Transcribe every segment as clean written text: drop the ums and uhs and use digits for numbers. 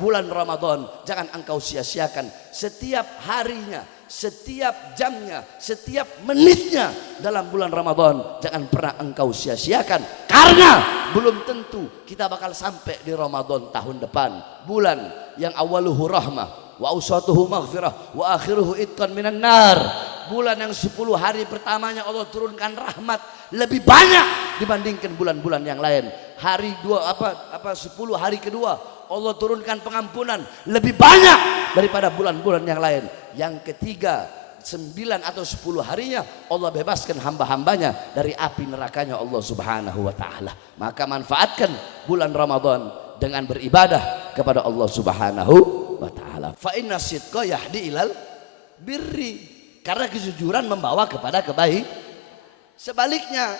bulan Ramadan jangan engkau sia-siakan. Setiap harinya, setiap jamnya, setiap menitnya dalam bulan Ramadan jangan pernah engkau sia-siakan, karena belum tentu kita bakal sampai di Ramadan tahun depan, bulan yang awaluhu rahmah wa ausatuhu maghfirah wa akhiruhu itqan minan nar, bulan yang 10 hari pertamanya Allah turunkan rahmat lebih banyak dibandingkan bulan-bulan yang lain. Hari 10 hari kedua Allah turunkan pengampunan lebih banyak daripada bulan-bulan yang lain. Yang ketiga 9 atau 10 harinya Allah bebaskan hamba-hambanya dari api nerakanya Allah subhanahu wa ta'ala. Maka manfaatkan bulan Ramadan dengan beribadah kepada Allah subhanahu wa ta'ala. Fa inna sidqa yahdi ilal birri, karena kejujuran membawa kepada kebaikan. Sebaliknya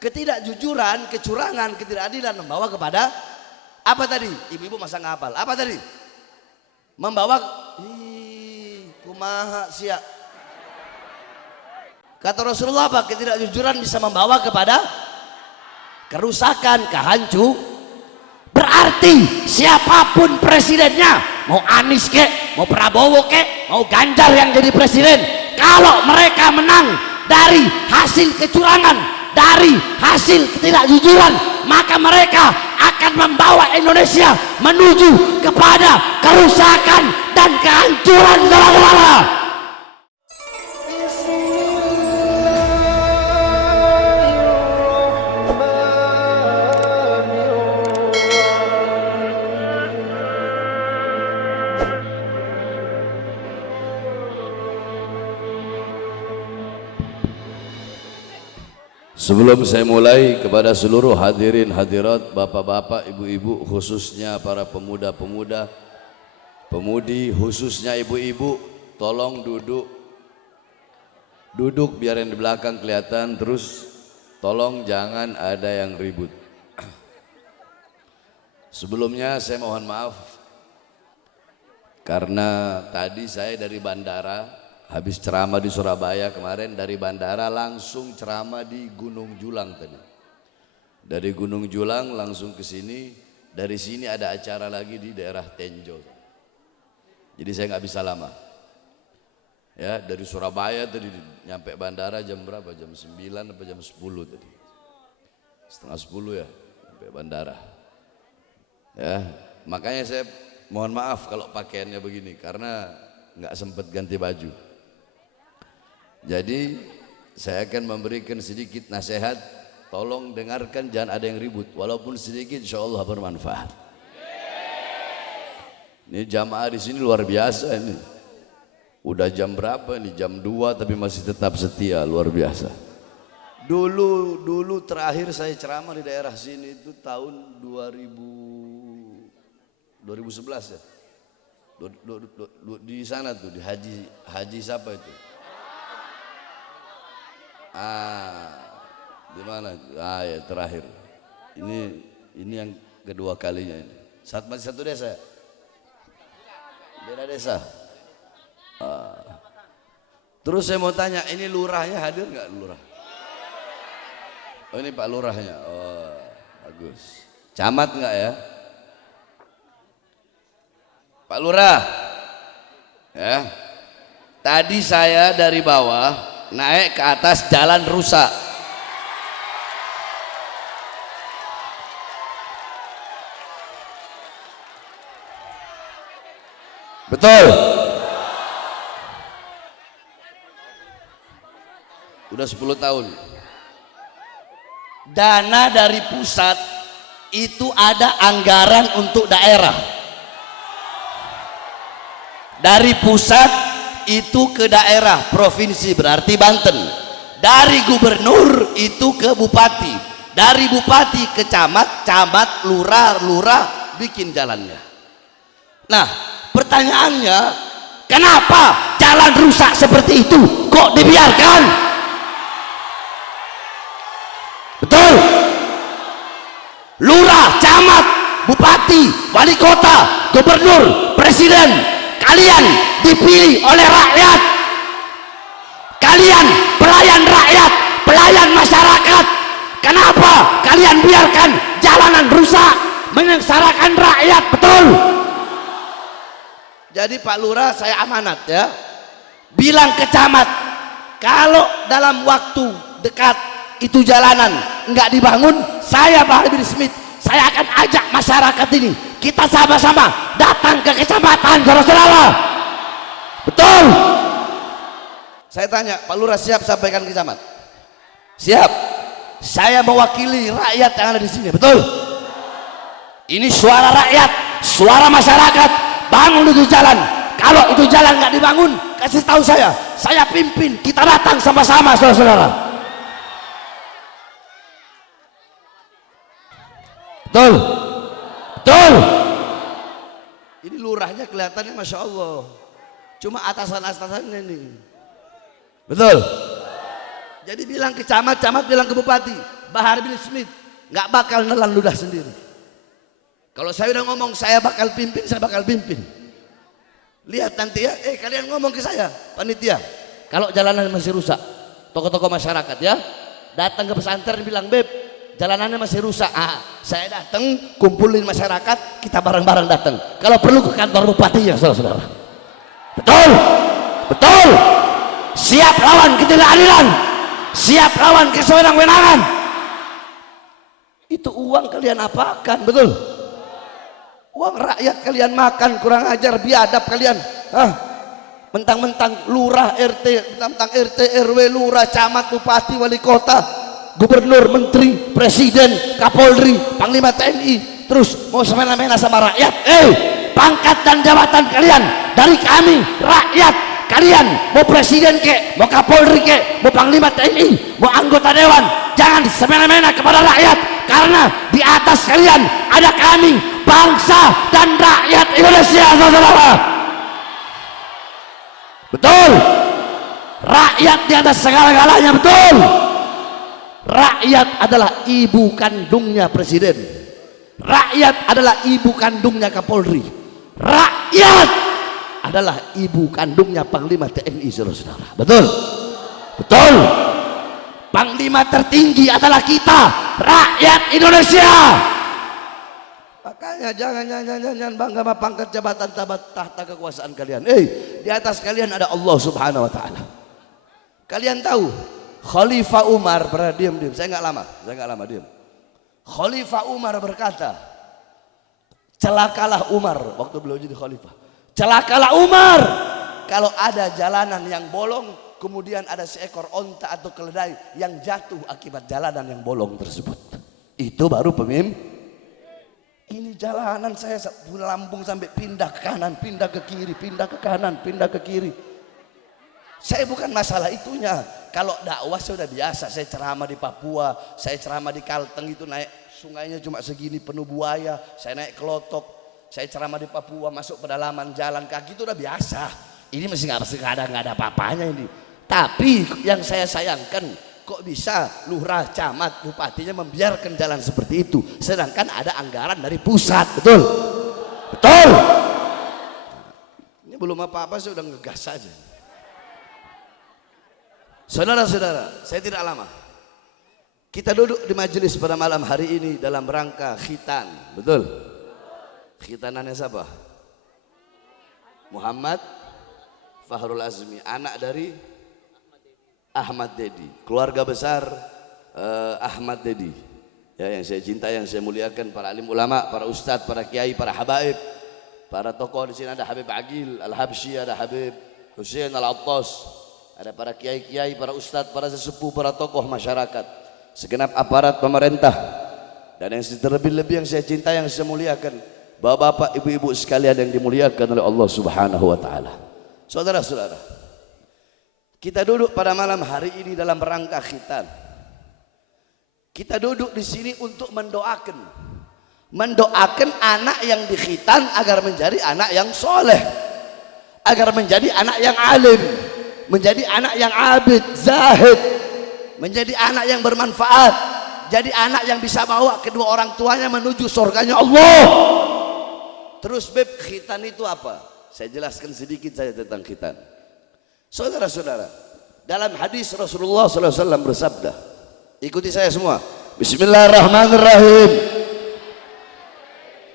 ketidakjujuran, kecurangan, ketidakadilan membawa kepada apa tadi? Ibu-ibu masa ngapal. Apa tadi? Membawa kumaha sia. Kata Rasulullah apa? Ketidakjujuran bisa membawa kepada kerusakan, kehancuran. Berarti siapapun presidennya, mau Anies kek, mau Prabowo kek, mau Ganjar yang jadi presiden, kalau mereka menang dari hasil kecurangan, dari hasil ketidakjujuran, maka mereka akan membawa Indonesia menuju kepada kerusakan dan kehancuran segala-galanya. Sebelum saya mulai, kepada seluruh hadirin hadirat, bapak-bapak, ibu-ibu, khususnya para pemuda-pemuda, pemudi, khususnya ibu-ibu, tolong duduk biar yang di belakang kelihatan. Terus tolong jangan ada yang ribut. Sebelumnya saya mohon maaf karena tadi saya dari bandara habis ceramah di Surabaya kemarin, dari bandara langsung ceramah di Gunung Julang tadi. Dari Gunung Julang langsung ke sini, dari sini ada acara lagi di daerah Tenjo. Jadi saya nggak bisa lama. Ya, dari Surabaya tadi nyampe bandara jam berapa? Jam 9 atau jam 10 tadi. Setengah 10 ya, sampai bandara. Ya, makanya saya mohon maaf kalau pakaiannya begini karena nggak sempat ganti baju. Jadi saya akan memberikan sedikit nasihat, tolong dengarkan, jangan ada yang ribut, walaupun sedikit insya Allah bermanfaat. Ini jamaah di sini luar biasa ini. Udah jam berapa nih? Jam 2 tapi masih tetap setia, luar biasa. Dulu terakhir saya ceramah di daerah sini itu tahun 2011 ya. Di sana tuh di haji siapa itu? Di mana? Ya terakhir. Ini yang kedua kalinya ini. Masih satu desa. Beda desa. Terus saya mau tanya, ini lurahnya hadir nggak lurah? Oh ini Pak Lurahnya. Oh bagus. Camat nggak ya? Pak Lurah. Ya. Tadi saya dari bawah naik ke atas jalan rusak. Betul? Udah 10 tahun. Dana dari pusat itu ada anggaran untuk daerah. Dari pusat itu ke daerah, provinsi berarti Banten. Dari gubernur itu ke bupati. Dari bupati ke camat, camat, lurah bikin jalannya. Nah, pertanyaannya, kenapa jalan rusak seperti itu kok dibiarkan? Betul? Lurah, camat, bupati, wali kota, gubernur, presiden, kalian dipilih oleh rakyat. Kalian pelayan rakyat, pelayan masyarakat. Kenapa kalian biarkan jalanan rusak, menyengsarakan rakyat? Betul? Jadi Pak Lurah saya amanat ya. Bilang ke camat, kalau dalam waktu dekat itu jalanan nggak dibangun, saya Bahar bin Smith, saya akan ajak masyarakat ini, kita sama-sama datang ke kecamatan, saudara-saudara. Betul? Saya tanya, Pak Lurah siap sampaikan ke camat? Siap. Saya mewakili rakyat yang ada di sini, betul? Ini suara rakyat, suara masyarakat. Bangun itu jalan. Kalau itu jalan nggak dibangun, kasih tahu saya pimpin, kita datang sama-sama, saudara-saudara. Betul? Betul? Ini lurahnya kelihatannya Masya Allah, cuma atasan-atasannya ini. Betul? Jadi bilang ke camat, camat bilang ke bupati, Bahar bin Smith nggak bakal nelan ludah sendiri. Kalau saya udah ngomong saya bakal pimpin, saya bakal pimpin. Lihat nanti ya, kalian ngomong ke saya, panitia, kalau jalanan masih rusak, tokoh-tokoh masyarakat ya, datang ke pesantren bilang, Beb, jalanannya masih rusak. Saya datang, kumpulin masyarakat, kita bareng-bareng datang. Kalau perlu ke kantor bupati ya, saudara-saudara. Betul? Betul? Siap lawan ketidakadilan, siap lawan kesewenang-wenangan. Itu uang kalian apakan, betul? Uang rakyat kalian makan, kurang ajar, biadab kalian. Mentang-mentang lurah RT, mentang-mentang RT RW, lurah, camat, bupati, wali kota, gubernur, menteri, presiden, kapolri, panglima TNI, terus mau semena-mena sama rakyat. Pangkat dan jabatan kalian dari kami rakyat. Kalian mau presiden kek, mau kapolri kek, mau panglima TNI, mau anggota dewan, jangan semena-mena kepada rakyat, karena di atas kalian ada kami, bangsa dan rakyat Indonesia, saudara. Betul? Rakyat di atas segala-galanya, betul? Rakyat adalah ibu kandungnya presiden, rakyat adalah ibu kandungnya kapolri, rakyat adalah ibu kandungnya panglima TNI, saudara-saudara. Betul? Betul? Panglima tertinggi adalah kita, rakyat Indonesia. Makanya jangan bangga sama pangkat jabatan tahta kekuasaan kalian. Di atas kalian ada Allah Subhanahu wa taala. Kalian tahu Khalifah Umar, diam, saya nggak lama diam. Khalifah Umar berkata, celakalah Umar waktu beliau jadi khalifah. Celakalah Umar kalau ada jalanan yang bolong, kemudian ada seekor onta atau keledai yang jatuh akibat jalanan yang bolong tersebut. Itu baru pemimpin. Ini jalanan saya lambung sampai pindah ke kanan, pindah ke kiri, pindah ke kanan, pindah ke kiri. Saya bukan masalah itunya. Kalau dakwah saya udah biasa, saya ceramah di Papua, saya ceramah di Kalteng, itu naik sungainya cuma segini penuh buaya, saya naik ke Lotok. Saya ceramah di Papua, masuk pedalaman jalan kaki itu udah biasa. Ini masih nggak ada apa-apanya ini. Tapi yang saya sayangkan, kok bisa lurah, camat, bupatinya membiarkan jalan seperti itu, sedangkan ada anggaran dari pusat, betul? Betul? Ini belum apa-apa saya udah ngegas saja. Saudara-saudara, saya tidak lama. Kita duduk di majelis pada malam hari ini dalam rangka khitan, betul? Khitanannya siapa? Muhammad Fahrul Azmi, anak dari Ahmad Dedi, keluarga besar Ahmad Dedi. Ya, yang saya cinta, yang saya muliakan, para alim ulama, para ustadz, para kiai, para habaib, para tokoh di sini ada Habib Agil Al-Habsyi, ada Habib Hussein Al-Attas, ada para kiai-kiai, para ustadz, para sesepuh, para tokoh masyarakat, segenap aparat pemerintah, dan yang terlebih-lebih yang saya cinta, yang saya muliakan, bapak-bapak, ibu-ibu sekalian yang dimuliakan oleh Allah Subhanahu wa taala. Saudara-saudara, kita duduk pada malam hari ini dalam rangka khitan. Kita duduk di sini untuk mendoakan anak yang dikhitan agar menjadi anak yang soleh, agar menjadi anak yang alim, menjadi anak yang abid, zahid, menjadi anak yang bermanfaat, jadi anak yang bisa bawa kedua orang tuanya menuju surganya Allah. Terus Beb, khitan itu apa? Saya jelaskan sedikit saja tentang khitan. Saudara-saudara, dalam hadis Rasulullah SAW bersabda, ikuti saya semua. Bismillahirrahmanirrahim.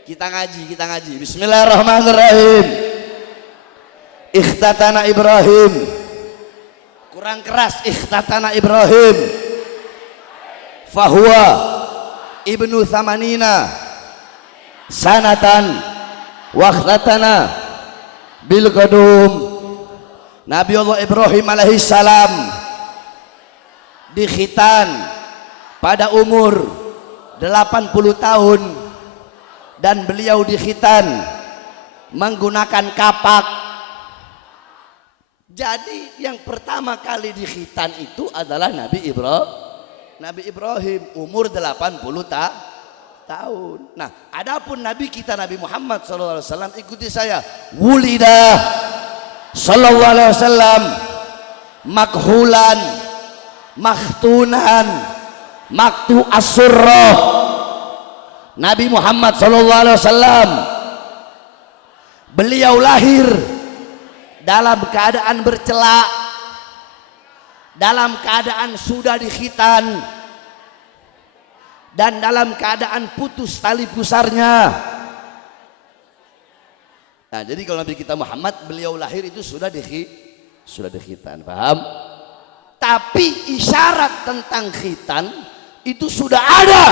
Kita ngaji. Bismillahirrahmanirrahim. ikhtatana Ibrahim. Kurang keras, ikhtatana Ibrahim. Fahuwa ibnu thamanina sanatan waqtatana bil qadum. Nabi Allah Ibrahim alaihi salam dikhitan pada umur 80 tahun dan beliau dikhitan menggunakan kapak. Jadi yang pertama kali dikhitan itu adalah Nabi Ibrahim umur 80 tahun. Nah, adapun Nabi kita Nabi Muhammad SAW, ikuti saya. Wulida sallallahu alaihi wasallam makhulan makhtunan maktu asurroh. Nabi Muhammad sallallahu alaihi wasallam beliau lahir dalam keadaan bercela, dalam keadaan sudah dikhitan, dan dalam keadaan putus tali pusarnya. Nah, jadi kalau Nabi kita Muhammad beliau lahir itu sudah dikhitan, paham? Tapi isyarat tentang khitan itu sudah ada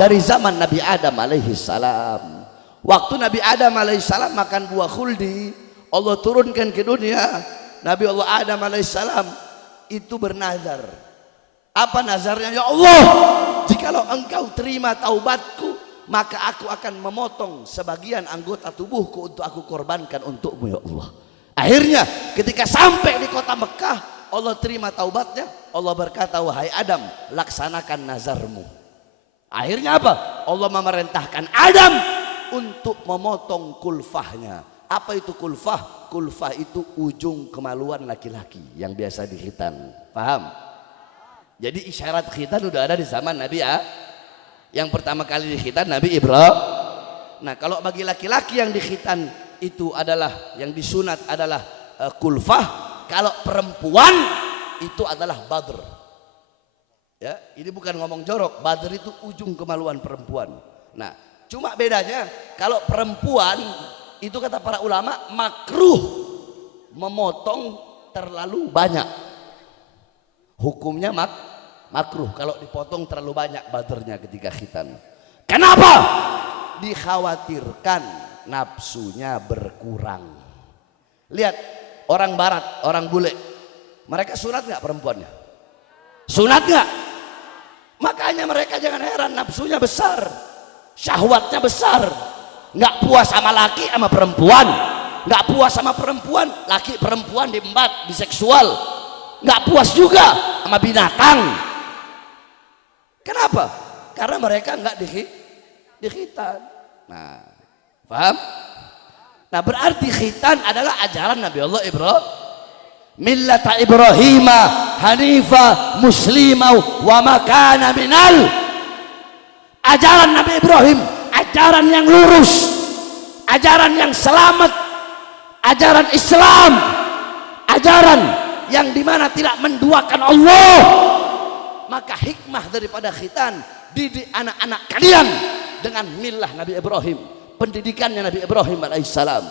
dari zaman Nabi Adam alaihi salam. Waktu Nabi Adam alaihi salam makan buah khuldi, Allah turunkan ke dunia, Nabi Allah Adam alaihi salam itu bernazar. Apa nazarnya? Ya Allah, jikalau engkau terima taubatku, maka aku akan memotong sebagian anggota tubuhku untuk aku korbankan untukmu ya Allah. Akhirnya ketika sampai di kota Mekah, Allah terima taubatnya. Allah berkata, wahai Adam, laksanakan nazarmu. Akhirnya apa? Allah memerintahkan Adam untuk memotong kulfahnya. Apa itu kulfah? Kulfah itu ujung kemaluan laki-laki yang biasa dikhitan. Paham? Jadi isyarat khitan udah ada di zaman Nabi ya. Yang pertama kali dikhitan Nabi Ibrahim. Nah, kalau bagi laki-laki yang dikhitan itu adalah, yang disunat adalah kulfah. Kalau perempuan itu adalah badr. Ya, ini bukan ngomong jorok. Badr itu ujung kemaluan perempuan. Nah, cuma bedanya kalau perempuan itu kata para ulama makruh memotong terlalu banyak. Hukumnya makruh kalau dipotong terlalu banyak badrnya ketika khitan. Kenapa? Dikhawatirkan nafsunya berkurang. Lihat orang barat, orang bule, mereka sunat nggak perempuannya? Sunat nggak? Makanya mereka jangan heran nafsunya besar, syahwatnya besar, nggak puas sama laki sama perempuan, nggak puas sama perempuan, laki perempuan diembat, biseksual, nggak puas juga sama binatang. Kenapa? Karena mereka nggak dikhitan. Nah, paham? Nah, berarti khitan adalah ajaran Nabi Allah Ibrahim. Millata Ibrahima hanifa muslimau wa makana minal. Ajaran Nabi Ibrahim, ajaran yang lurus, ajaran yang selamat, ajaran Islam, ajaran yang dimana tidak menduakan Allah. Maka hikmah daripada khitan, didik anak-anak kalian dengan milah Nabi Ibrahim, pendidikannya Nabi Ibrahim alaihissalam.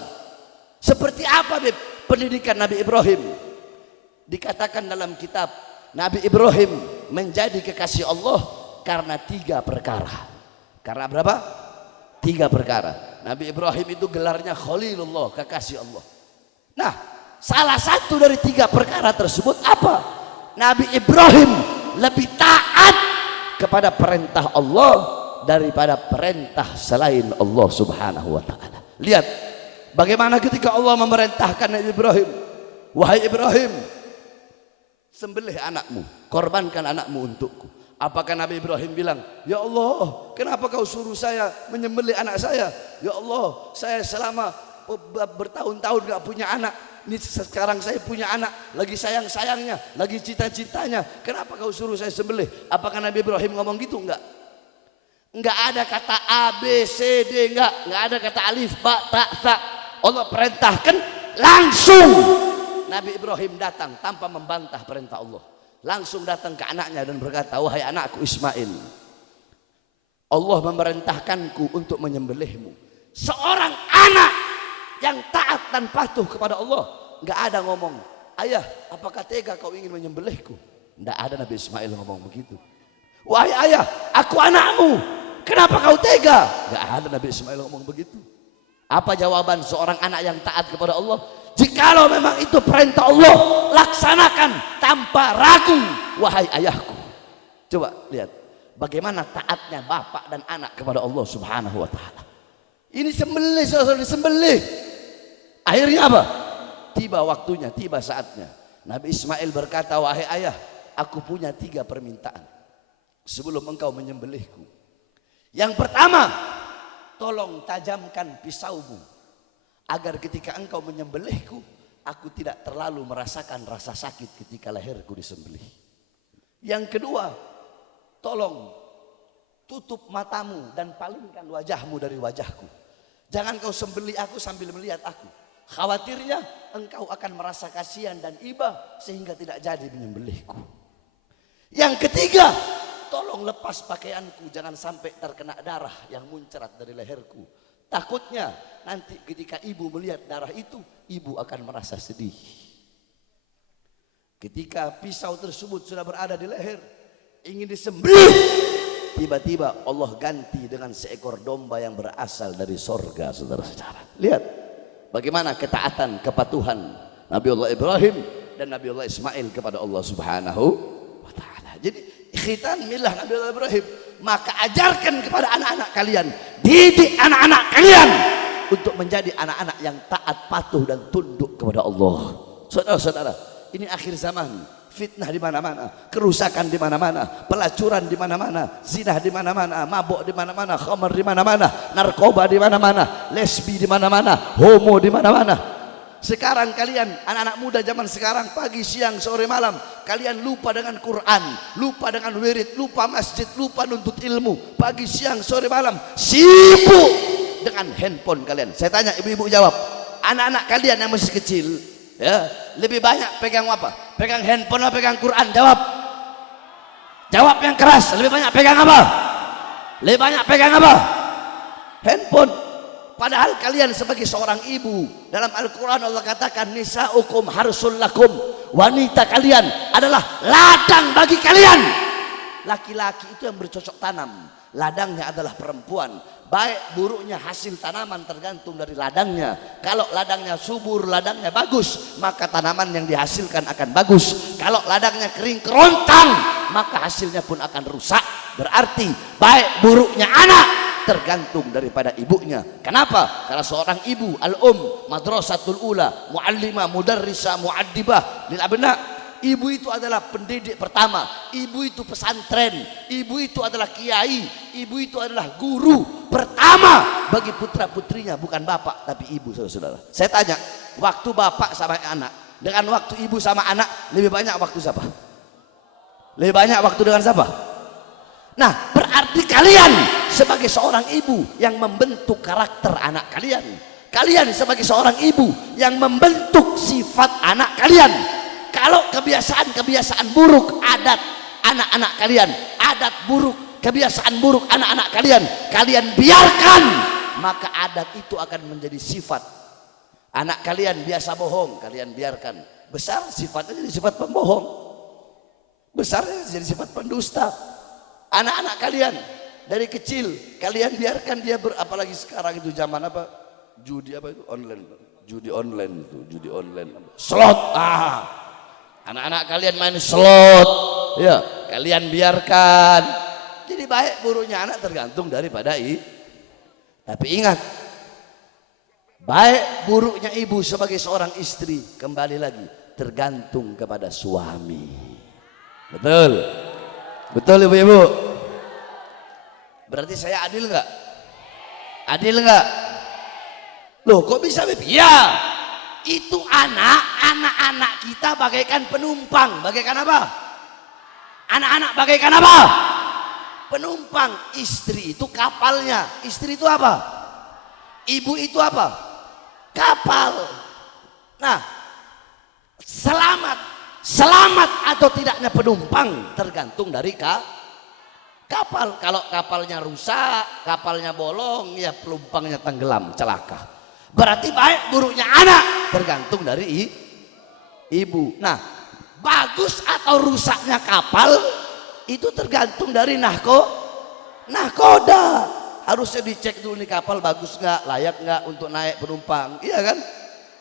Seperti apa pendidikan Nabi Ibrahim? Dikatakan dalam kitab, Nabi Ibrahim menjadi kekasih Allah karena 3 perkara. Karena berapa? 3 perkara. Nabi Ibrahim itu gelarnya Khalilullah, kekasih Allah. Nah, salah satu dari 3 perkara tersebut apa? Nabi Ibrahim lebih taat kepada perintah Allah daripada perintah selain Allah subhanahu wa ta'ala. Lihat bagaimana ketika Allah memerintahkan Nabi Ibrahim, wahai Ibrahim, sembelih anakmu, korbankan anakmu untukku. Apakah Nabi Ibrahim bilang, ya Allah, kenapa kau suruh saya menyembelih anak saya? Ya Allah, saya selama bertahun-tahun gak punya anak, ini sekarang saya punya anak, lagi sayang-sayangnya, lagi cita-citanya, kenapa kau suruh saya sembelih? Apakah Nabi Ibrahim ngomong gitu? Enggak. Enggak ada kata A, B, C, D, enggak ada kata alif, ba, ta, sa. Allah perintahkan langsung. Nabi Ibrahim datang tanpa membantah perintah Allah. Langsung datang ke anaknya dan berkata, wahai anakku Ismail, Allah memerintahkanku untuk menyembelihmu. Seorang anak yang taat dan patuh kepada Allah nggak ada ngomong, ayah apakah tega kau ingin menyembelihku? Nggak ada Nabi Ismail ngomong begitu. Wahai ayah, aku anakmu, kenapa kau tega? Nggak ada Nabi Ismail ngomong begitu. Apa jawaban seorang anak yang taat kepada Allah? Jikalau memang itu perintah Allah, laksanakan tanpa ragu, wahai ayahku. Coba lihat bagaimana taatnya bapak dan anak kepada Allah Subhanahu wa taala. Ini sembelih, saudara, disembelih. Akhirnya apa? Tiba waktunya, tiba saatnya. Nabi Ismail berkata, wahai ayah, aku punya 3 permintaan sebelum engkau menyembelihku. Yang pertama, tolong tajamkan pisaumu agar ketika engkau menyembelihku, aku tidak terlalu merasakan rasa sakit ketika leherku disembelih. Yang kedua, tolong tutup matamu dan palingkan wajahmu dari wajahku. Jangan kau sembelih aku sambil melihat aku. Khawatirnya engkau akan merasa kasihan dan iba sehingga tidak jadi menyembelihku. Yang ketiga, tolong lepas pakaianku, jangan sampai terkena darah yang muncrat dari leherku. Takutnya nanti ketika ibu melihat darah itu, ibu akan merasa sedih. Ketika pisau tersebut sudah berada di leher, ingin disembelih, tiba-tiba Allah ganti dengan seekor domba yang berasal dari sorga, saudara-saudara. Lihat bagaimana ketaatan, kepatuhan Nabiullah Ibrahim dan Nabiullah Ismail kepada Allah Subhanahu wa taala. Jadi khitan milah Nabiullah Ibrahim, maka ajarkan kepada anak-anak kalian, didik anak-anak kalian untuk menjadi anak-anak yang taat, patuh dan tunduk kepada Allah. Saudara-saudara, ini akhir zaman. Fitnah di mana-mana, kerusakan di mana-mana, pelacuran di mana-mana, zina di mana-mana, mabuk di mana-mana, khamar di mana-mana, narkoba di mana-mana, lesbi di mana-mana, homo di mana-mana. Sekarang kalian anak-anak muda zaman sekarang, pagi, siang, sore, malam, kalian lupa dengan Quran, lupa dengan wirid, lupa masjid, lupa nuntut ilmu. Pagi, siang, sore, malam sibuk dengan handphone kalian. Saya tanya ibu-ibu jawab, anak-anak kalian yang masih kecil, ya, lebih banyak pegang apa? Pegang handphone atau pegang Quran? Jawab. Jawab yang keras. Lebih banyak pegang apa? Lebih banyak pegang apa? Handphone. Padahal kalian sebagai seorang ibu, dalam Al-Quran Allah katakan, nisa'ukum harsul lakum, wanita kalian adalah ladang bagi kalian. Laki-laki itu yang bercocok tanam, ladangnya adalah perempuan. Baik buruknya hasil tanaman tergantung dari ladangnya. Kalau ladangnya subur, ladangnya bagus, maka tanaman yang dihasilkan akan bagus. Kalau ladangnya kering kerontang, maka hasilnya pun akan rusak. Berarti baik buruknya anak tergantung daripada ibunya. Kenapa? Karena seorang ibu, al-um, madrasatul ula, muallimah, mudarrisah, muaddibah lil abna. Ibu itu adalah pendidik pertama, ibu itu pesantren, ibu itu adalah kiai, ibu itu adalah guru pertama bagi putra putrinya, bukan bapak tapi ibu, saudara-saudara. Saya tanya, waktu bapak sama anak dengan waktu ibu sama anak, lebih banyak waktu siapa? Lebih banyak waktu dengan siapa? Nah, berarti kalian sebagai seorang ibu yang membentuk karakter anak kalian, kalian sebagai seorang ibu yang membentuk sifat anak kalian. Kalau kebiasaan-kebiasaan buruk adat anak-anak kalian, adat buruk, kebiasaan buruk anak-anak kalian, kalian biarkan, maka adat itu akan menjadi sifat. Anak kalian biasa bohong, kalian biarkan. Besar sifatnya jadi sifat pembohong. Besarnya jadi sifat pendusta. Anak-anak kalian dari kecil, kalian biarkan dia apalagi sekarang itu zaman apa? Judi apa itu? Online. Judi online itu, judi online. Slot. Anak-anak kalian main slot, ya, kalian biarkan. Jadi baik buruknya anak tergantung daripada tapi ingat, baik buruknya ibu sebagai seorang istri kembali lagi tergantung kepada suami. Betul, betul ibu-ibu. Berarti saya adil nggak? Adil nggak? Loh, kok bisa begitu? Ya. Itu anak-anak kita bagaikan penumpang. Bagaikan apa? Anak-anak bagaikan apa? Penumpang. Istri itu kapalnya. Istri itu apa? Ibu itu apa? Kapal. Nah, selamat atau tidaknya penumpang tergantung dari kapal. Kalau kapalnya rusak, kapalnya bolong, ya penumpangnya tenggelam, celaka. Berarti baik buruknya anak tergantung dari ibu. Nah, bagus atau rusaknya kapal itu tergantung dari nahkoda. Harusnya dicek dulu nih kapal bagus nggak, layak nggak untuk naik penumpang, iya kan?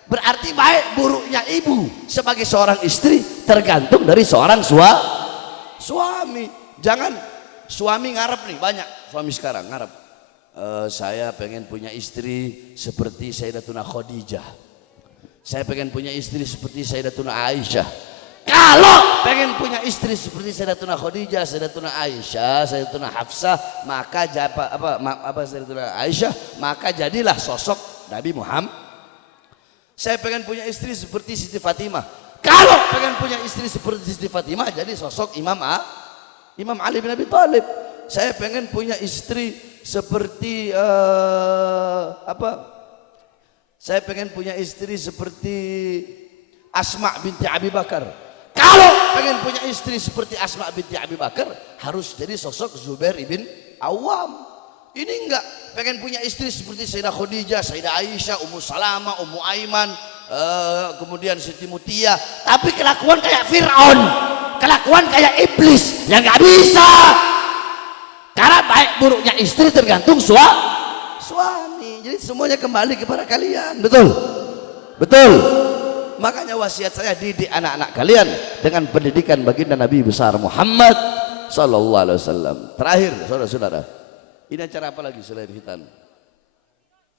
Berarti baik buruknya ibu sebagai seorang istri tergantung dari seorang suami. Jangan suami ngarep nih, banyak suami sekarang ngarep, saya pengen punya istri seperti Sayyidatuna Khadijah, saya pengen punya istri seperti Sayyidatuna Aisyah. Kalau pengen punya istri seperti Sayyidatuna Khadijah, Sayyidatuna Aisyah, Sayyidatuna Hafsah, maka Sayyidatuna Aisyah, maka jadilah sosok Nabi Muhammad. Saya pengen punya istri seperti Siti Fatimah. Kalau pengen punya istri seperti Siti Fatimah, jadi sosok Imam Ali bin Abi Thalib. Saya pengen punya istri seperti Saya pengen punya istri seperti Asma binti Abi Bakar. Kalau pengen punya istri seperti Asma binti Abi Bakar, harus jadi sosok Zubair ibn Awam. Ini enggak, pengen punya istri seperti Sayyidah Khadijah, Sayyidah Aisyah, Ummu Salamah, Ummu Aiman, kemudian Siti Mutia, tapi kelakuan kayak Fir'aun, kelakuan kayak iblis, ya nggak bisa. Karena baik buruknya istri tergantung suami. Jadi semuanya kembali kepada kalian, betul? Makanya wasiat saya, didik anak-anak kalian dengan pendidikan baginda Nabi besar Muhammad sallallahu alaihi wasallam. Terakhir, saudara-saudara, ini acara apa lagi selain hitan?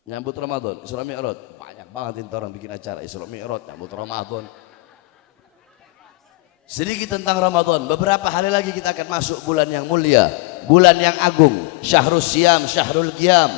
Nyambut Ramadan, Isra Mi'raj. Banyak banget ini orang bikin acara Isra Mi'raj, nyambut Ramadan. Sedikit tentang Ramadan. Beberapa hari lagi kita akan masuk bulan yang mulia, bulan yang agung. Syahrul Siyam, Syahrul Qiyam,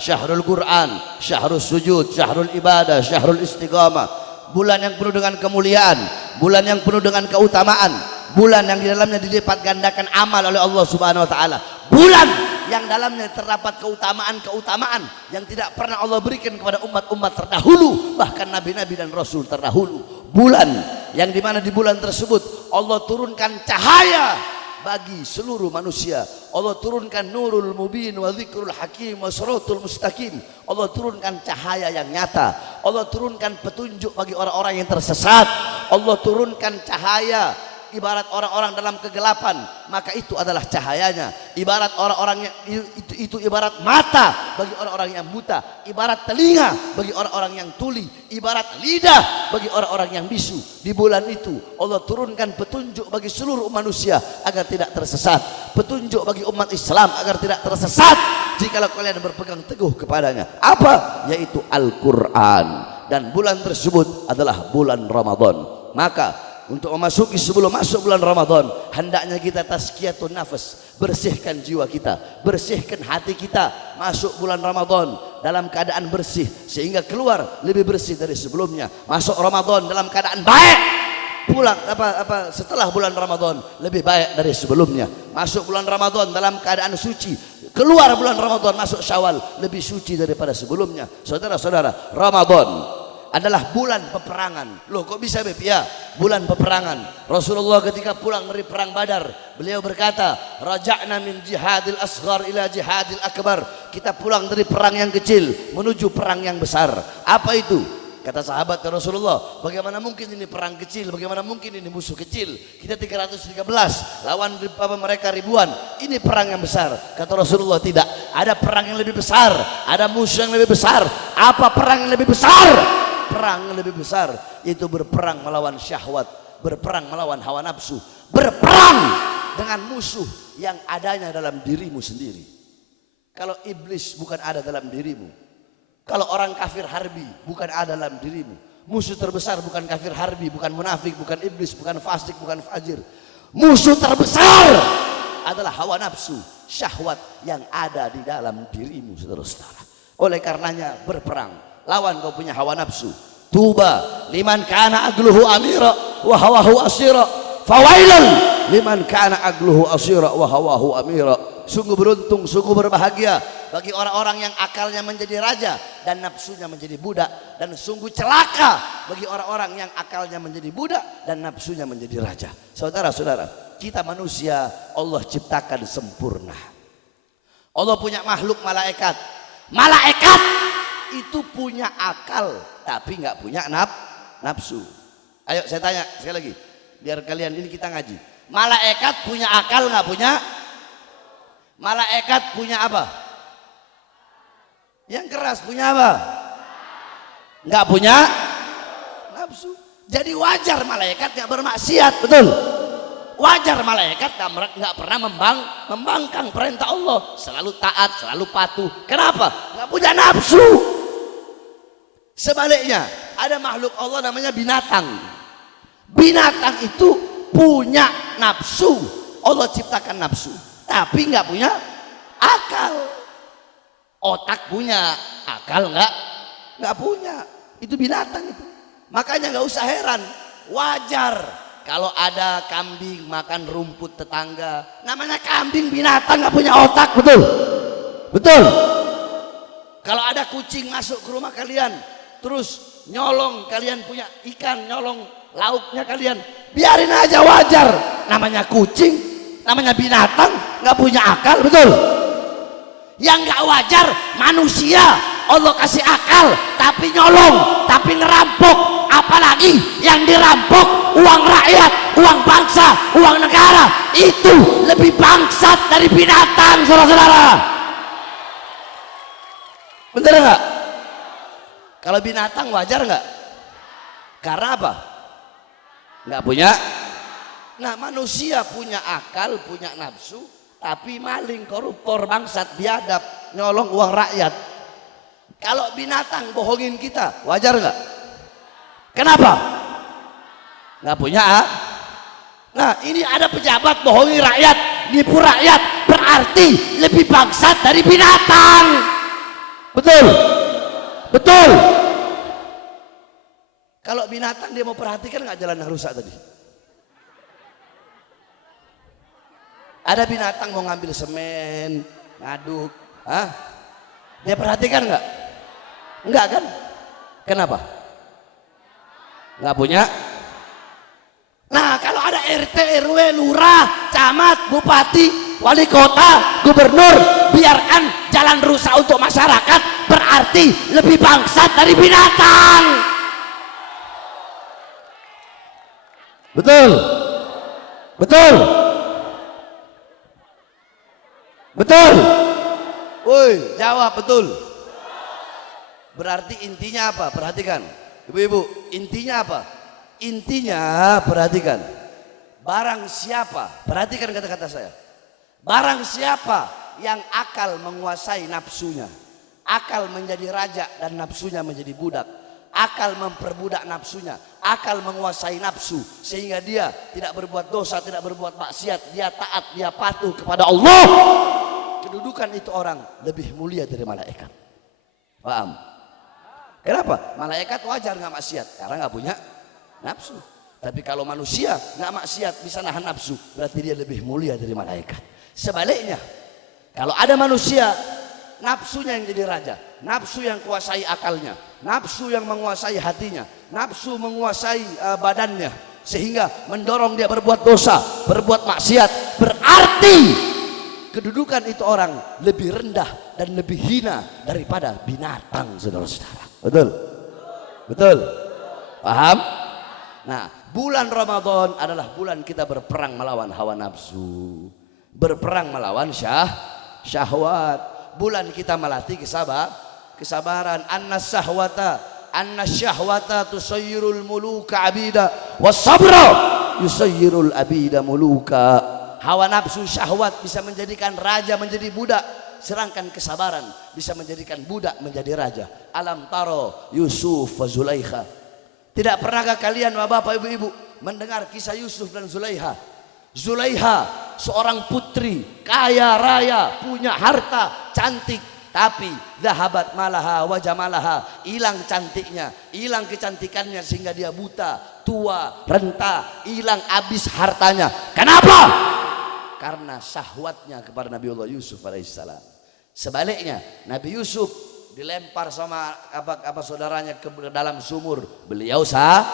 Syahrul Quran, Syahrul Sujud, Syahrul Ibadah, Syahrul Istiqamah. Bulan yang penuh dengan kemuliaan, bulan yang penuh dengan keutamaan, bulan yang di dalamnya dilipat gandakan amal oleh Allah Subhanahu wa taala. Bulan yang dalamnya terdapat keutamaan yang tidak pernah Allah berikan kepada umat-umat terdahulu, bahkan nabi-nabi dan rasul terdahulu. Bulan yang dimana di bulan tersebut Allah turunkan cahaya bagi seluruh manusia. Allah turunkan nurul mubin wa dzikrul hakim wa siratul mustaqim. Allah turunkan cahaya yang nyata. Allah turunkan petunjuk bagi orang-orang yang tersesat. Allah turunkan cahaya ibarat orang-orang dalam kegelapan, maka itu adalah cahayanya. Ibarat orang-orang yang itu ibarat mata bagi orang-orang yang buta, ibarat telinga bagi orang-orang yang tuli, ibarat lidah bagi orang-orang yang bisu. Di bulan itu Allah turunkan petunjuk bagi seluruh manusia agar tidak tersesat, petunjuk bagi umat Islam agar tidak tersesat jikalau kalian berpegang teguh kepadanya. Apa? Yaitu Al-Quran. Dan bulan tersebut adalah bulan Ramadan. Maka untuk memasuki sebelum masuk bulan Ramadan, hendaknya kita tazkiyatun nafas, bersihkan jiwa kita, bersihkan hati kita, masuk bulan Ramadan dalam keadaan bersih sehingga keluar lebih bersih dari sebelumnya. Masuk Ramadan dalam keadaan baik, pulang setelah bulan Ramadan lebih baik dari sebelumnya. Masuk bulan Ramadan dalam keadaan suci, keluar bulan Ramadan masuk Syawal lebih suci daripada sebelumnya. Saudara-saudara, Ramadan adalah bulan peperangan. Loh, kok bisa, Beb? Ya, bulan peperangan. Rasulullah ketika pulang dari perang Badar, beliau berkata, raja'na min jihadil asghar ila jihadil akbar. Kita pulang dari perang yang kecil menuju perang yang besar. Apa itu? Kata sahabat Rasulullah, bagaimana mungkin ini perang kecil, bagaimana mungkin ini musuh kecil, kita 313 lawan mereka ribuan, ini perang yang besar. Kata Rasulullah, tidak, ada perang yang lebih besar, ada musuh yang lebih besar. Apa perang yang lebih besar? Perang yang lebih besar itu berperang melawan syahwat, berperang melawan hawa nafsu, berperang dengan musuh yang adanya dalam dirimu sendiri. Kalau iblis bukan ada dalam dirimu, kalau orang kafir harbi bukan ada dalam dirimu, musuh terbesar bukan kafir harbi, bukan munafik, bukan iblis, bukan fasik, bukan fajir. Musuh terbesar adalah hawa nafsu, syahwat yang ada di dalam dirimu, saudara-saudara. Oleh karenanya berperang, lawan kau punya hawa nafsu. Tuba liman kana agluhu amira wa hawahu asira, fawailan liman kana agluhu asira wa hawahu amira. Sungguh beruntung, sungguh berbahagia bagi orang-orang yang akalnya menjadi raja dan nafsunya menjadi budak, dan sungguh celaka bagi orang-orang yang akalnya menjadi budak dan nafsunya menjadi raja. Saudara-saudara, kita manusia Allah ciptakan sempurna. Allah punya makhluk malaikat. Malaikat itu punya akal tapi nggak punya nafsu. Ayo saya tanya sekali lagi, biar kalian ini kita ngaji. Malaikat punya akal nggak punya? Malaikat punya apa? Yang keras punya apa? Nggak punya nafsu. Jadi wajar malaikat nggak bermaksiat, betul? Wajar malaikat nggak pernah membangkang perintah Allah, selalu taat, selalu patuh. Kenapa? Nggak punya nafsu. Sebaliknya, ada makhluk Allah namanya binatang. Binatang itu punya nafsu. Allah ciptakan nafsu, tapi nggak punya akal. Otak punya, akal nggak punya. Itu binatang itu. Makanya nggak usah heran, wajar kalau ada kambing makan rumput tetangga. Namanya kambing, binatang, nggak punya otak, betul? Betul. Kalau ada kucing masuk ke rumah kalian, terus nyolong, kalian punya ikan, nyolong lauknya kalian, biarin aja, wajar. Namanya kucing, namanya binatang, nggak punya akal, betul? Yang nggak wajar manusia, Allah kasih akal tapi nyolong, tapi ngerampok. Apalagi yang dirampok uang rakyat, uang bangsa, uang negara, itu lebih bangsat dari binatang, saudara-saudara. Bener nggak? Kalau binatang wajar nggak? Karena apa? Nggak punya. Nah, manusia punya akal, punya nafsu, tapi maling, koruptor, bangsat, biadab, nyolong uang rakyat. Kalau binatang bohongin kita, wajar nggak? Kenapa? Nggak punya. Nah, ini ada pejabat bohongi rakyat, nipu rakyat, berarti lebih bangsat dari binatang. Betul? Betul. Kalau binatang dia mau perhatikan nggak jalan yang rusak tadi? Ada binatang mau ngambil semen, ngaduk, dia perhatikan nggak? Enggak kan? Kenapa? Nggak punya. Nah, kalau ada RT, RW, lurah, camat, bupati, wali kota, gubernur, biarkan jalan rusak untuk masyarakat, berarti lebih bangsat dari binatang. Betul? Betul? Betul? Woi, jawab betul. Berarti intinya apa? Perhatikan. Ibu-ibu, intinya apa? Intinya perhatikan. Barang siapa, perhatikan kata-kata saya. Barang siapa yang akal menguasai nafsunya, akal menjadi raja dan nafsunya menjadi budak, akal memperbudak nafsunya, akal menguasai nafsu sehingga dia tidak berbuat dosa, tidak berbuat maksiat, dia taat, dia patuh kepada Allah. Kedudukan itu orang lebih mulia dari malaikat. Paham? Kenapa? Malaikat wajar nggak maksiat karena nggak punya nafsu. Tapi kalau manusia nggak maksiat bisa nahan nafsu, berarti dia lebih mulia dari malaikat. Sebaliknya, kalau ada manusia nafsunya yang jadi raja, nafsu yang kuasai akalnya, nafsu yang menguasai hatinya, nafsu menguasai badannya, sehingga mendorong dia berbuat dosa, berbuat maksiat, berarti kedudukan itu orang lebih rendah dan lebih hina daripada binatang, saudara-saudara. Betul? Betul? Paham? Nah, bulan Ramadan adalah bulan kita berperang melawan hawa nafsu, berperang melawan syahwat. Bulan kita melatih kesabaran. Annas syahwata tusayyirul muluka abida, was-sabra yusayyirul abida muluka. Hawa nafsu syahwat bisa menjadikan raja menjadi budak, sedangkan kesabaran bisa menjadikan budak menjadi raja. Alam taro Yusuf wa Zulaikha. Tidak pernahkah kalian bapak ibu-ibu mendengar kisah Yusuf dan Zulaikha? Zulaikha seorang putri kaya raya, punya harta, cantik, tapi zahabat malaha wa jamalaha, hilang cantiknya, hilang kecantikannya sehingga dia buta, tua, renta, hilang habis hartanya. Kenapa? Karena syahwatnya kepada Nabiullah Yusuf alaihissalam. Sebaliknya, Nabi Yusuf dilempar sama apa saudaranya ke dalam sumur, beliau sabar.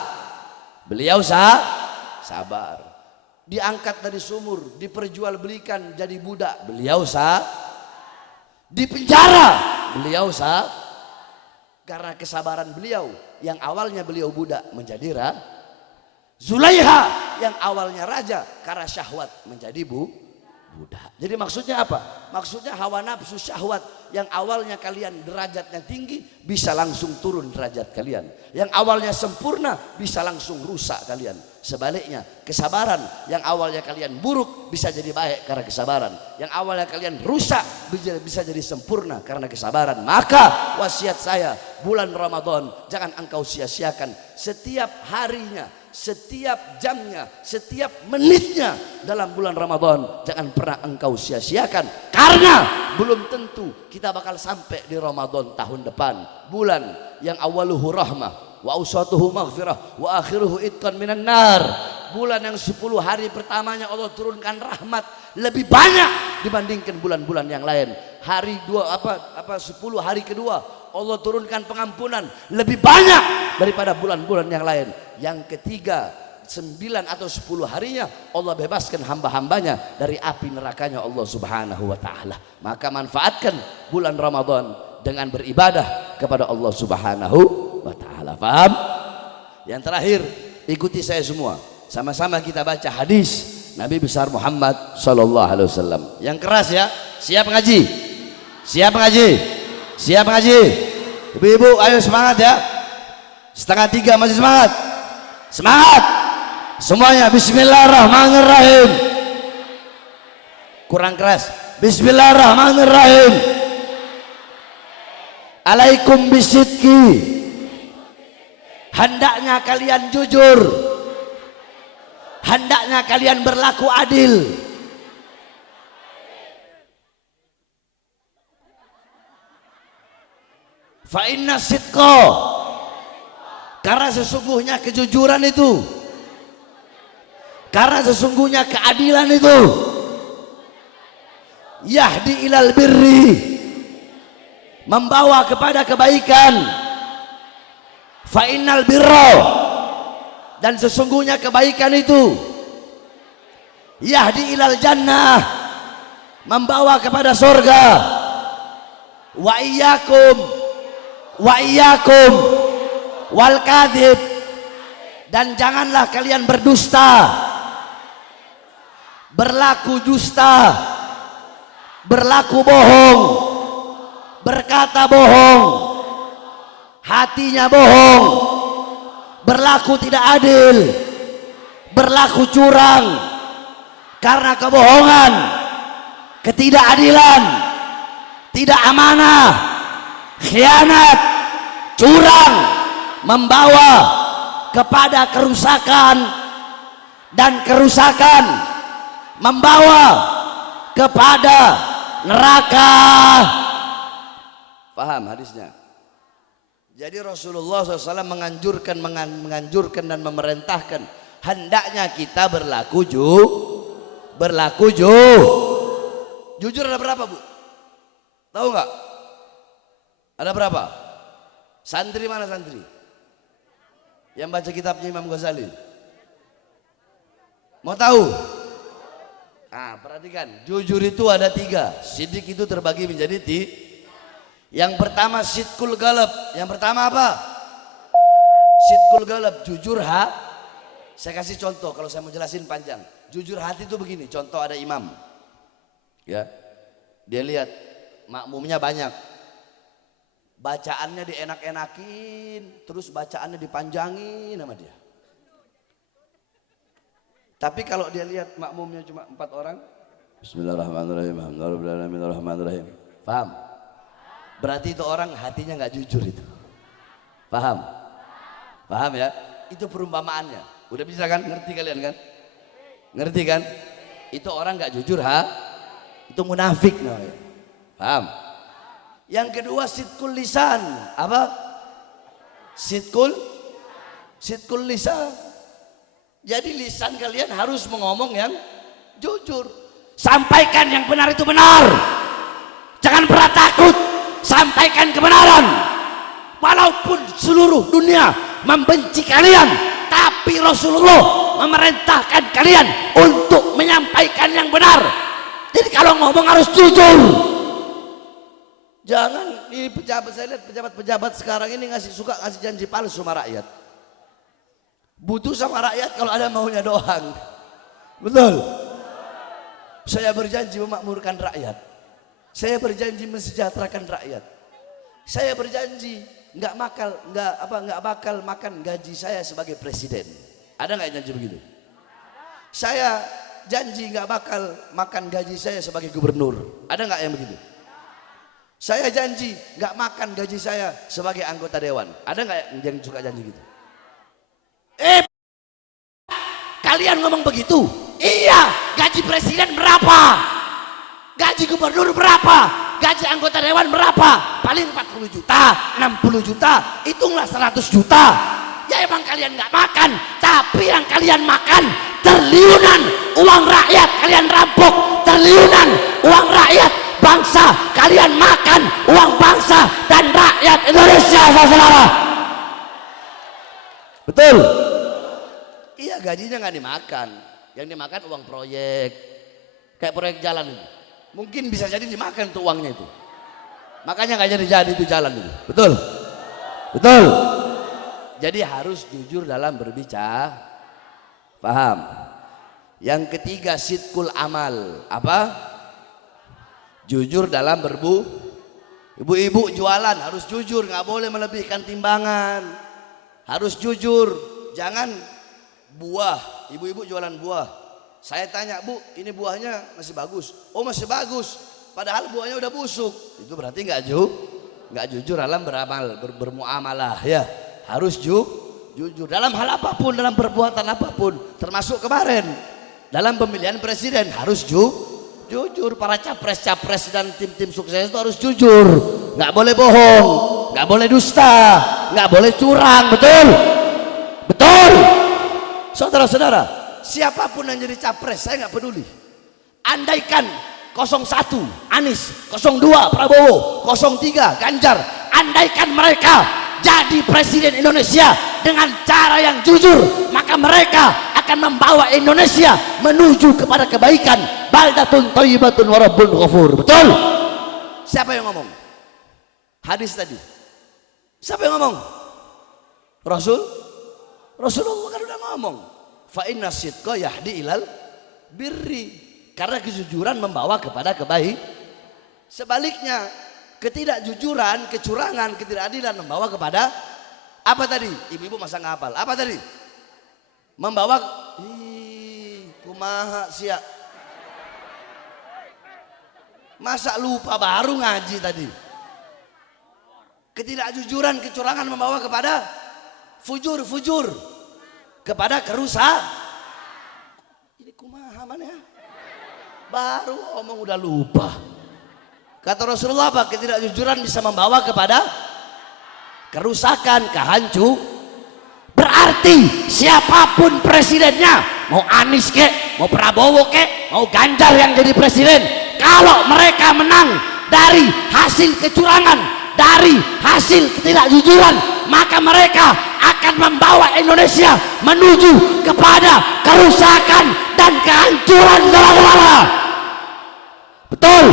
Diangkat dari sumur, diperjualbelikan jadi budak, beliau di penjara, beliau karena kesabaran beliau yang awalnya beliau budak menjadi Zulaiha yang awalnya raja karena syahwat menjadi budak. Jadi maksudnya apa? Maksudnya hawa nafsu syahwat yang awalnya kalian derajatnya tinggi bisa langsung turun derajat kalian. Yang awalnya sempurna bisa langsung rusak kalian. Sebaliknya kesabaran yang awalnya kalian buruk bisa jadi baik karena kesabaran. Yang awalnya kalian rusak bisa jadi sempurna karena kesabaran. Maka wasiat saya, bulan Ramadan jangan engkau sia-siakan. Setiap harinya, setiap jamnya, setiap menitnya dalam bulan Ramadan jangan pernah engkau sia-siakan, karena belum tentu kita bakal sampai di Ramadan tahun depan. Bulan yang awaluhu rahmah wa awsatuhu maghfirah wa akhiruhu itqan minan nar. Bulan yang 10 hari pertamanya Allah turunkan rahmat lebih banyak dibandingkan bulan-bulan yang lain. Hari 10 hari kedua Allah turunkan pengampunan lebih banyak daripada bulan-bulan yang lain. Yang ketiga 9 atau 10 harinya Allah bebaskan hamba-hambanya dari api nerakanya Allah subhanahu wa ta'ala. Maka manfaatkan bulan Ramadan dengan beribadah kepada Allah subhanahu wa ta'ala. Paham? Yang terakhir, ikuti saya semua, sama-sama kita baca hadis Nabi besar Muhammad sallallahu alaihi wasallam. Yang keras ya, siap ngaji? Siap ngaji? Siap ngaji? Ibu-ibu ayo semangat ya. 2:30 masih semangat? Semangat semuanya. Bismillahirrahmanirrahim. Kurang keras. Bismillahirrahmanirrahim. Alaikum bisidqi, hendaknya kalian jujur, hendaknya kalian berlaku adil. Fa inna sidqa, karena sesungguhnya kejujuran itu, karena sesungguhnya keadilan itu, yahdi ilal birri, membawa kepada kebaikan. Fa innal birra, dan sesungguhnya kebaikan itu, yahdi ilal jannah, membawa kepada surga. Wa iyyakum wal kadhib, dan janganlah kalian berdusta, berlaku dusta, berlaku bohong, berkata bohong, hatinya bohong, berlaku tidak adil, berlaku curang. Karena kebohongan, ketidakadilan, tidak amanah, khianat, curang membawa kepada kerusakan, dan kerusakan membawa kepada neraka. Paham hadisnya? Jadi Rasulullah SAW menganjurkan dan memerintahkan hendaknya kita berlaku jujur. Ada berapa, Bu? Tahu nggak? Ada berapa? Santri mana santri? Yang baca kitabnya Imam Ghazali. Mau tahu? Nah, perhatikan, jujur itu ada 3. Sidik itu terbagi menjadi yang pertama sidqul galab. Yang pertama apa? Sidqul galab, jujur Saya kasih contoh kalau saya mau jelasin panjang. Jujur hati itu begini, contoh ada imam. Ya. Dia lihat makmumnya banyak. Bacaannya dienak-enakin, terus bacaannya dipanjangin sama dia. Tapi kalau dia lihat makmumnya cuma 4 orang, Bismillahirrahmanirrahim, Alhamdulillahirrahmanirrahim. Paham? Berarti itu orang hatinya nggak jujur itu. Paham? Paham ya? Itu perumpamaannya. Udah bisa kan? Ngerti kalian kan? Ngerti kan? Itu orang nggak jujur itu munafik namanya. Paham? Yang kedua sidqul lisan. Apa? Sidqul lisan. Jadi lisan kalian harus mengomong yang jujur. Sampaikan yang benar itu benar. Jangan pernah takut. Sampaikan kebenaran. Walaupun seluruh dunia membenci kalian, tapi Rasulullah memerintahkan kalian untuk menyampaikan yang benar. Jadi kalau ngomong harus jujur. Jangan ini pejabat, saya lihat pejabat-pejabat sekarang ini suka ngasih janji palsu sama rakyat. Butuh sama rakyat kalau ada maunya doang. Betul. Saya berjanji memakmurkan rakyat. Saya berjanji mensejahterakan rakyat. Saya berjanji nggak bakal makan gaji saya sebagai presiden. Ada nggak yang janji begitu? Saya janji nggak bakal makan gaji saya sebagai gubernur. Ada nggak yang begitu? Saya janji nggak makan gaji saya sebagai anggota dewan. Ada nggak yang suka janji gitu? Kalian ngomong begitu? Iya. Gaji presiden berapa? Gaji gubernur berapa? Gaji anggota dewan berapa? Paling 40 juta, 60 juta, hitunglah 100 juta. Ya emang kalian nggak makan, tapi yang kalian makan triliunan uang rakyat kalian rampok, triliunan uang rakyat bangsa kalian makan, uang bangsa dan rakyat Indonesia, saudara. Betul? Iya, gajinya nggak dimakan, yang dimakan uang proyek, kayak proyek jalan itu. Mungkin bisa jadi dimakan tuh uangnya itu, makanya nggak jadi itu jalan itu. Betul? Betul? Jadi harus jujur dalam berbicara, paham? Yang ketiga sidqul amal, apa? Jujur dalam ibu-ibu jualan harus jujur, nggak boleh melebihkan timbangan, harus jujur. Jangan buah, ibu-ibu jualan buah, saya tanya, Bu, ini buahnya masih bagus? Oh masih bagus, padahal buahnya udah busuk. Itu berarti nggak jujur dalam beramal, bermuamalah ya. Harus jujur dalam hal apapun, dalam perbuatan apapun, termasuk kemarin dalam pemilihan presiden harus jujur. Para capres dan tim-tim sukses itu harus jujur, nggak boleh bohong, nggak boleh dusta, nggak boleh curang. Betul? Betul? Saudara-saudara, siapapun yang jadi capres saya nggak peduli. Andaikan 01 Anies, 02 Prabowo, 03 Ganjar, andaikan mereka jadi presiden Indonesia dengan cara yang jujur, maka mereka akan membawa Indonesia menuju kepada kebaikan. Baldatun thayyibatun wa rabbun ghafur. Betul? Siapa yang ngomong? Hadis tadi. Siapa yang ngomong? Rasulullah kan udah ngomong. Fa inna sidqa yahdi ilal birri. Karena kejujuran membawa kepada kebaikan. Sebaliknya, ketidakjujuran, kecurangan, ketidakadilan membawa kepada apa tadi? Ibu-ibu masa ngapal. Apa tadi? Membawa kumaha sia. Masa lupa baru ngaji tadi. Ketidakjujuran, kecurangan membawa kepada fujur, kepada kerusakan. Ini kumaha mana ya? Baru omong udah lupa. Kata Rasulullah apa? Ketidakjujuran bisa membawa kepada kerusakan, kehancuran. Berarti siapapun presidennya, mau Anies kek, mau Prabowo kek, mau Ganjar yang jadi presiden, kalau mereka menang dari hasil kecurangan, dari hasil ketidakjujuran, maka mereka akan membawa Indonesia menuju kepada kerusakan dan kehancuran, saudara-saudara. Betul?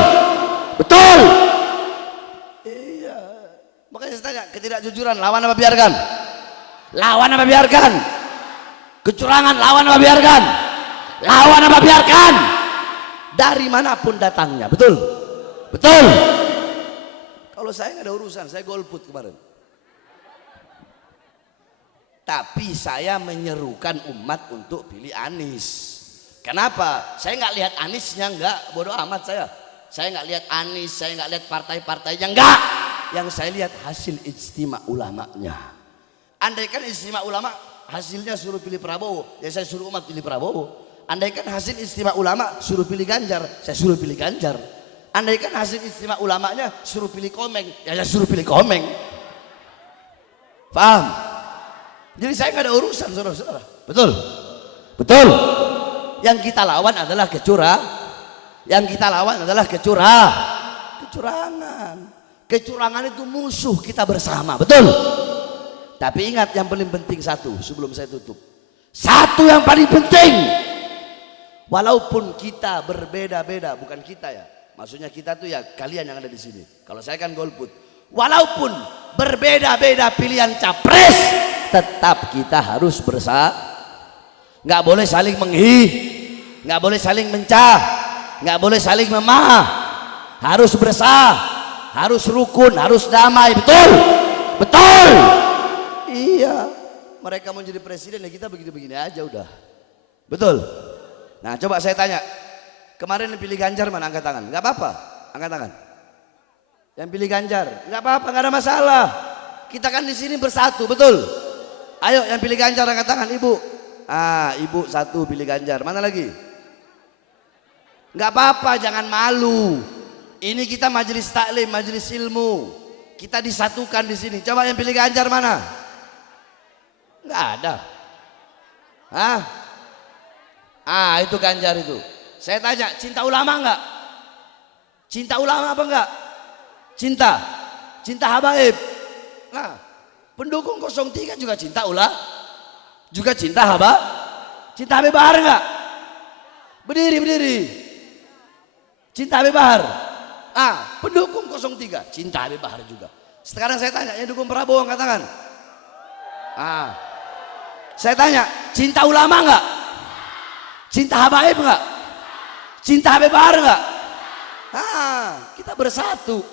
Betul? Iya. Makanya saya tanya, ketidakjujuran lawan apa biarkan? Lawan apa biarkan? Kecurangan lawan apa biarkan? Lawan apa biarkan? Dari manapun datangnya. Betul? Betul? Kalau saya nggak ada urusan, saya golput kemarin. Tapi saya menyerukan umat untuk pilih Anies. Kenapa? Saya nggak lihat Aniesnya, nggak, bodoh amat saya. Saya nggak lihat Anies, saya nggak lihat partai-partainya, nggak. Yang saya lihat hasil ijtima ulamanya. Andaikan ijtima ulama hasilnya suruh pilih Prabowo, ya saya suruh umat pilih Prabowo. Andaikan hasil ijtima ulama suruh pilih Ganjar, saya suruh pilih Ganjar. Andaikan hasil ijtima ulamanya suruh pilih Komeng, ya saya suruh pilih Komeng. Paham? Jadi saya nggak ada urusan, saudara-saudara. Betul? Betul? Yang kita lawan adalah Yang kita lawan adalah kecurangan. Kecurangan itu musuh kita bersama. Betul? Tapi ingat yang paling penting satu sebelum saya tutup. Satu yang paling penting. Walaupun kita berbeda-beda, bukan kita ya. Maksudnya kita tuh ya kalian yang ada di sini. Kalau saya kan golput. Walaupun berbeda-beda pilihan capres, tetap kita harus nggak boleh saling nggak boleh saling mencah, nggak boleh saling memah, harus bersah, harus rukun, harus damai. Betul, betul. Iya, mereka mau jadi presiden ya kita begini-begini aja udah. Betul. Nah coba saya tanya, kemarin yang pilih Ganjar mana? Angkat tangan. Nggak apa-apa, angkat tangan. Yang pilih Ganjar, nggak apa-apa, nggak ada masalah. Kita kan di sini bersatu, betul. Ayo yang pilih Ganjar angkat tangan, ibu. Ibu satu pilih Ganjar. Mana lagi? Nggak apa-apa, jangan malu. Ini kita majelis taklim, majelis ilmu. Kita disatukan di sini. Coba yang pilih Ganjar mana? Nggak ada. Itu Ganjar itu. Saya tanya, cinta ulama nggak? Cinta ulama apa enggak? Cinta habaib. Nah, pendukung 03 juga cinta juga cinta Habib Bahar enggak? Berdiri. Cinta Habib Bahar. Pendukung 03 cinta Habib Bahar juga. Sekarang saya tanya, yang dukung Prabowo angkat tangan. Saya tanya, cinta ulama enggak? Cinta habaib enggak? Cinta Habib Bahar enggak? Kita bersatu.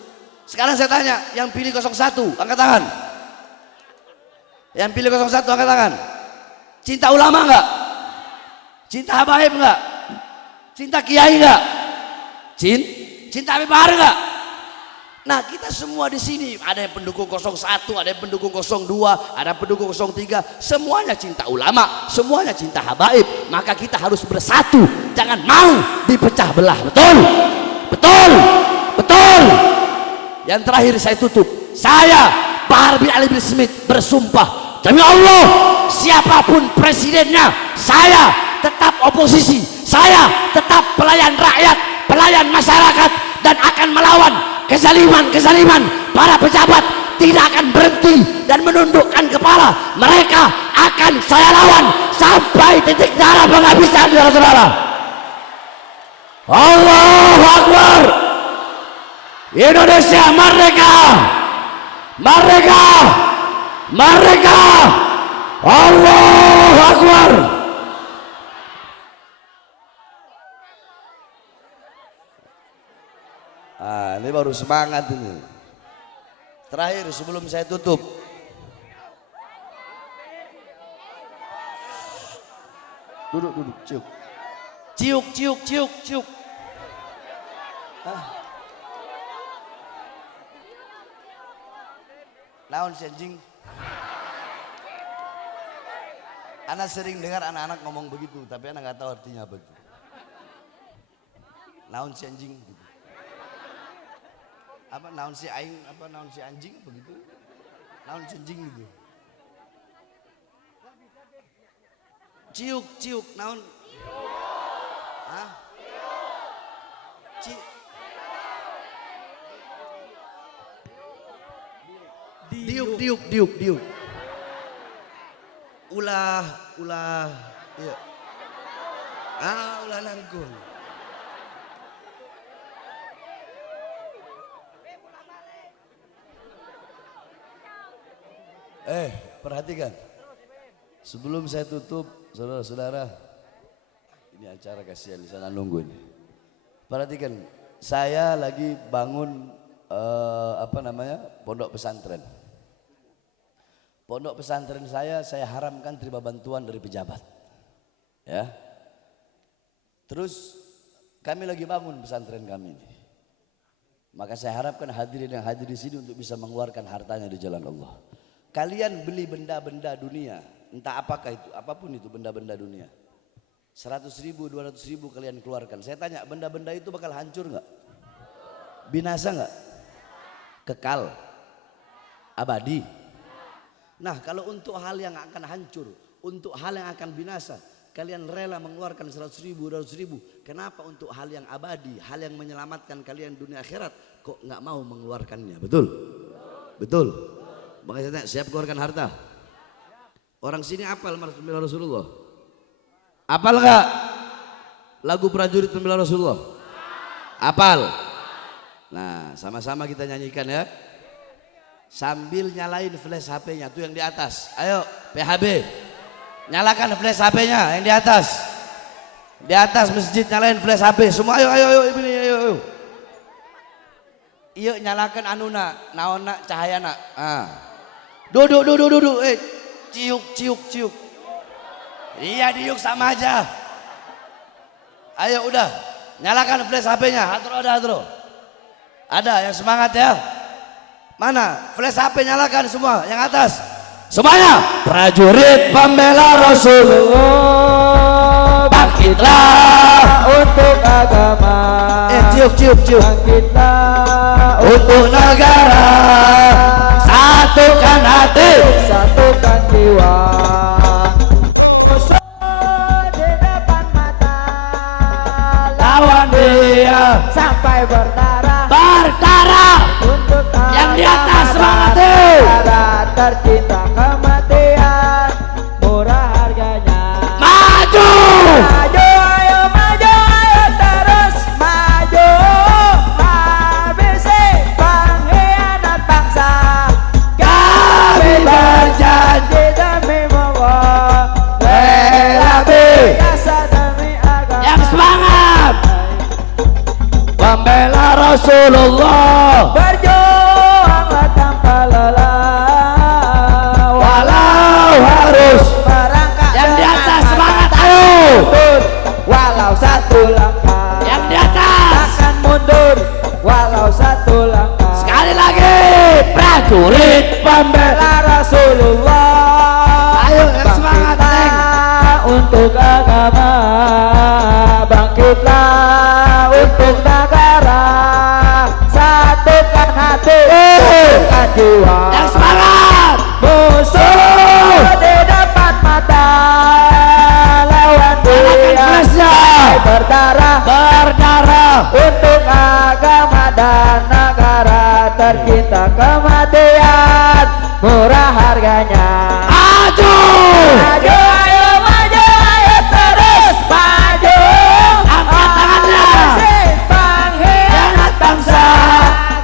Sekarang saya tanya, yang pilih 01 angkat tangan. Yang pilih 01 angkat tangan. Cinta ulama enggak? Cinta habaib enggak? Cinta kiai enggak? Cinta Habib Bahar enggak? Nah, kita semua di sini ada yang pendukung 01, ada yang pendukung 02, ada yang pendukung 03, semuanya cinta ulama, semuanya cinta habaib. Maka kita harus bersatu, jangan mau dipecah belah. Betul? Betul? Betul? Yang terakhir saya tutup. Saya Bahar bin Ali bin Smith bersumpah demi Allah, siapapun presidennya, saya tetap oposisi, saya tetap pelayan rakyat, pelayan masyarakat, dan akan melawan kezaliman para pejabat. Tidak akan berhenti dan menundukkan kepala. Mereka akan saya lawan sampai titik darah penghabisan, saudara-saudara. Allahu Akbar. Indonesia merdeka, merdeka, merdeka. Allahu Akbar. Ini baru semangat ini. Terakhir sebelum saya tutup. Duduk, ciuk. Ciuk. Naon si anjing? Anak sering dengar anak-anak ngomong begitu, tapi anak nggak tahu artinya apa itu. Naon si anjing? Gitu. Apa naon si aing, apa naon si anjing begitu? Naon si anjing gitu. Ciuk, naon? Diuk. Ulah, iya. Ulah nangkung. Perhatikan. Sebelum saya tutup, saudara-saudara, ini acara kasihan di sana nunggu ini. Perhatikan, saya lagi bangun pondok pesantren. Pondok pesantren saya haramkan terima bantuan dari pejabat. Ya. Terus kami lagi bangun pesantren kami ini. Maka saya harapkan hadirin yang hadir di sini untuk bisa mengeluarkan hartanya di jalan Allah. Kalian beli benda-benda dunia, entah apakah itu, apapun itu benda-benda dunia. 100.000, 200.000 kalian keluarkan. Saya tanya, benda-benda itu bakal hancur nggak? Binasa nggak? Kekal? Abadi? Nah, kalau untuk hal yang akan hancur, untuk hal yang akan binasa, kalian rela mengeluarkan 100.000, 200.000. Kenapa untuk hal yang abadi, hal yang menyelamatkan kalian dunia akhirat, kok nggak mau mengeluarkannya? Betul? Betul? Makanya saya tanya, siap keluarkan harta? Orang sini apal membela Rasulullah? Apal nggak? Lagu prajurit membela Rasulullah? Apal? Nah, sama-sama kita nyanyikan ya. sambil nyalain flash HP-nya tuh yang di atas. Ayo PHB, nyalakan flash HP-nya yang di atas. Di atas masjid nyalain flash HP. Semua ayo ini ayo. Iya nyalakan anuna, naonna cahayana. Duduk. Ciuk. Iya diuk sama aja. Ayo udah, nyalakan flash HP-nya. Hatro. Ada yang semangat ya? Mana? Flash HP nyalakan semua, yang atas. Semuanya. Prajurit pembela Rasulullah, bangkitlah untuk agama. Ciuk. Bangkitlah Untuk negara, satukan hati, satukan jiwa. Musuh di depan mata, lawan dia sampai berdarah. untuk yang di atas semangat tuh. Tercinta kematian, murah harganya. Maju Ayo terus maju. Habisi pengkhianat bangsa. kami berjanji Demi Allah, rela jasa demi agama. yang semangat pembela Rasulullah, Berjuanglah tanpa lelah, walau harus merangkak yang di dengan atas mata semangat ayo mundur, walau satu langkah. yang di atas Takkan mundur, walau satu langkah. sekali lagi prajurit pembela Bela Rasulullah, ayo yang semangat Neng. bangkitlah untuk agama, bangkitlah untuk negara, satukan hati, satukan jiwa. yang semangat Musuh di depan mata, lawan nyalakan dia flashnya berdarah berdarah untuk agama dan negara, tercinta kematian, murah harganya. maju Maju, ayo terus maju. Angkat tangannya. Pengkhianat bangsa,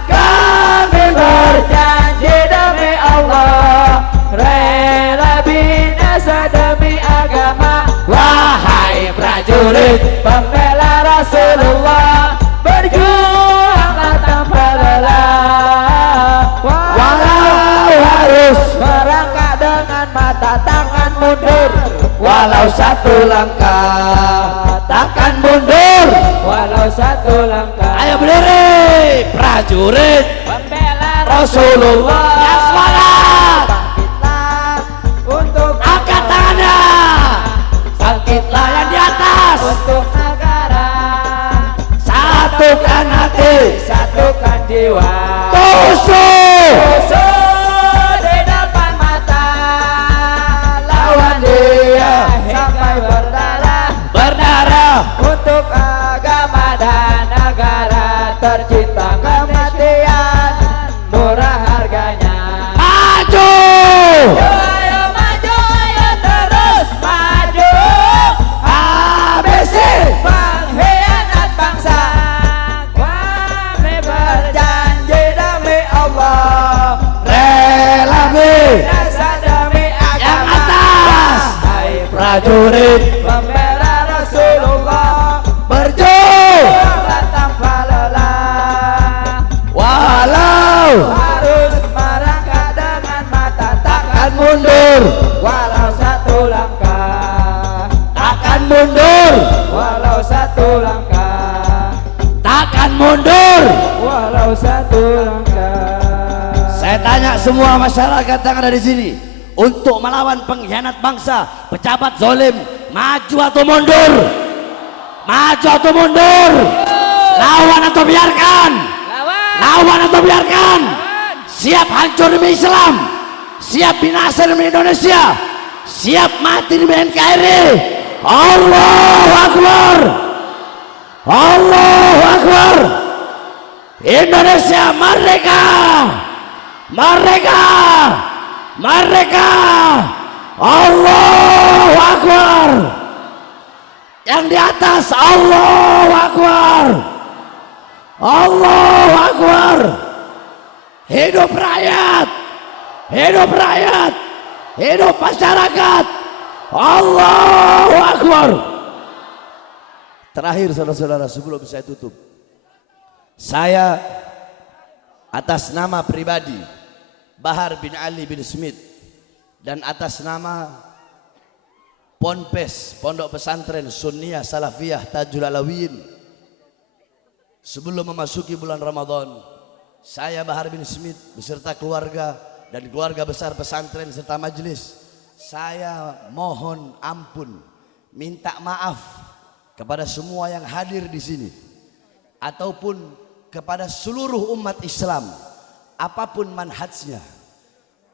kami berjanji demi Allah, rela binasa demi agama. Wahai prajurit pembela Rasulullah, berjuanglah tanpa lelah, walau harus merangkak dengan mata, takkan mundur, walau satu langkah takkan mundur. walau satu langkah. Ayo berdiri prajurit Pembela Rasulullah yang semangat, bangkitlah untuk angkat tangannya, bangkitlah yang di atas, untuk negara, satukan hati, satukan jiwa. musuh Musuh di depan mata, lawan dia sampai berdarah untuk agama dan negara, tercinta kematian, murah harganya. maju Ayo terus maju. habisi Pengkhianat bangsa, kami berjanji demi Allah, rela jasa demi yang agama. atas Hai prajurit pembela Rasulullah, berjuang tanpa lelah, walau harus merangkak dengan mata, takkan takkan mundur, walau satu langkah, takkan mundur, walau satu langkah, takkan mundur. walau satu langkah. Saya tanya semua masyarakat yang ada di sini, untuk melawan pengkhianat bangsa, pejabat zolim, maju atau mundur? Maju atau mundur? Lawan atau biarkan? Lawan atau biarkan? Siap hancur demi Islam, siap binasa demi Indonesia, siap mati demi NKRI. Allahu Akbar, Allahu Akbar. Indonesia merdeka, merdeka, merdeka. Allahu Akbar. Yang di atas Allahu Akbar, Allahu Akbar. Hidup rakyat, hidup rakyat, hidup masyarakat. Allahu Akbar. Terakhir saudara-saudara, sebelum saya tutup, saya atas nama pribadi Bahar bin Ali bin Smith dan atas nama Ponpes, Pondok Pesantren Sunniyah Salafiyah Tajul Alawiyin, sebelum memasuki bulan Ramadan, saya Bahar bin Smith beserta keluarga dan keluarga besar pesantren serta majelis, saya mohon ampun, minta maaf kepada semua yang hadir di sini ataupun kepada seluruh umat Islam apapun manhajnya,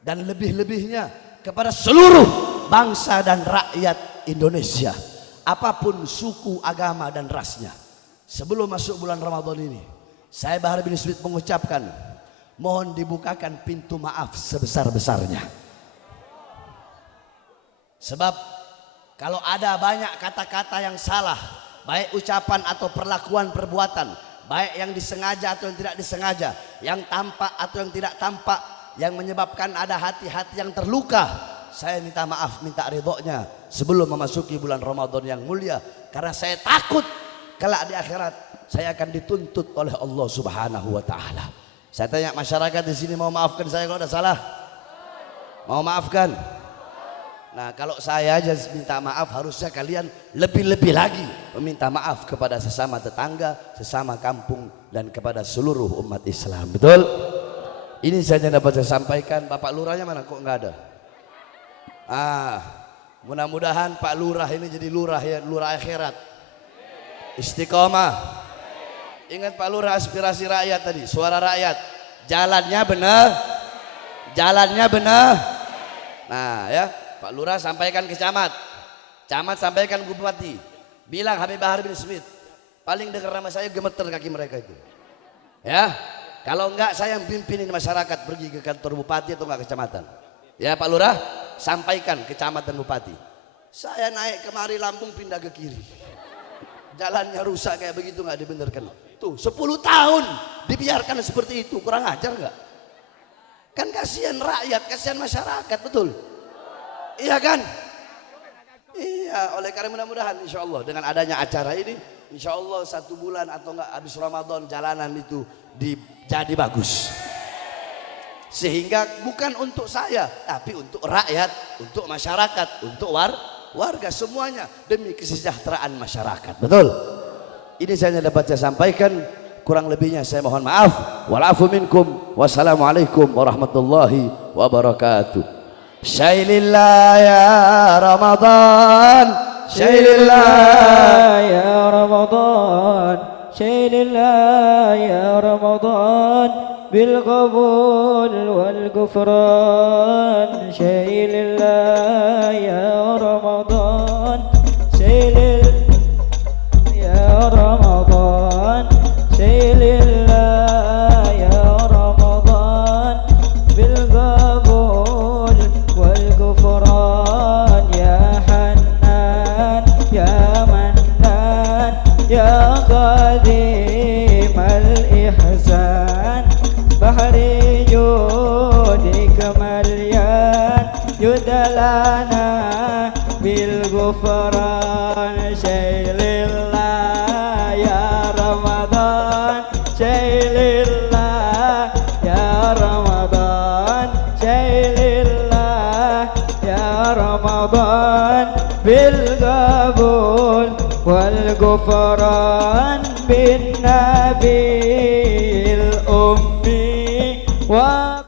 dan lebih-lebihnya kepada seluruh bangsa dan rakyat Indonesia apapun suku, agama dan rasnya. Sebelum masuk bulan Ramadan ini, saya Bahar bin Smith mengucapkan, mohon dibukakan pintu maaf sebesar-besarnya. Sebab kalau ada banyak kata-kata yang salah, baik ucapan atau perlakuan perbuatan, baik yang disengaja atau yang tidak disengaja, yang tampak atau yang tidak tampak, yang menyebabkan ada hati-hati yang terluka, saya minta maaf, minta ridhonya sebelum memasuki bulan Ramadan yang mulia, karena saya takut kelak di akhirat saya akan dituntut oleh Allah Subhanahu wa taala. Saya tanya masyarakat di sini, mau maafkan saya kalau ada salah? Mau maafkan? Nah, kalau saya aja minta maaf, harusnya kalian lebih-lebih lagi meminta maaf kepada sesama tetangga, sesama kampung, dan kepada seluruh umat Islam. Betul? Ini saja dapat saya sampaikan. Bapak Lurahnya mana? Kok nggak ada? Mudah-mudahan Pak Lurah ini jadi lurah ya, lurah akhirat. Istiqomah. Ingat Pak Lurah, aspirasi rakyat tadi, suara rakyat. Jalannya benar, jalannya benar. Nah ya, Pak Lurah sampaikan ke camat, camat sampaikan ke bupati, bilang Habib Bahar bin Smith, paling dengar nama saya gemeter kaki mereka itu. Ya, kalau enggak saya yang pimpinin masyarakat pergi ke kantor bupati atau enggak kecamatan. Ya Pak Lurah, sampaikan ke camat dan bupati. Saya naik kemari Lampung pindah ke kiri, jalannya rusak kayak begitu, nggak dibenarkan. Tuh 10 tahun dibiarkan seperti itu, kurang ajar nggak? Kan kasihan rakyat, kasihan masyarakat, betul? Iya kan? Iya, oleh karena mudah-mudahan insya Allah dengan adanya acara ini, insya Allah 1 bulan atau enggak habis Ramadan jalanan itu jadi bagus. Sehingga bukan untuk saya, tapi untuk rakyat, untuk masyarakat, untuk warga semuanya, demi kesejahteraan masyarakat. Betul? Ini saya dapat saya sampaikan, kurang lebihnya saya mohon maaf. Walafu minkum. Wassalamualaikum warahmatullahi wabarakatuh. Syailillah ya Ramadan, Syailillah ya Ramadan, Syailillah ya Ramadan, bil qabul wal ghufran. Syailillah ya Ramadan, Syailillah ya Ramadan, Syailillah ya Ramadan, bil qabul wal ghufran. Ya Hannan ya Mannan ya Qadim al ihsan, bahri judik malyan, yudalana bil ghufran. Syailillah ya Ramadan, Syailillah ya Ramadan, Syailillah ya Ramadan, bil qabul wal ghufran. Binna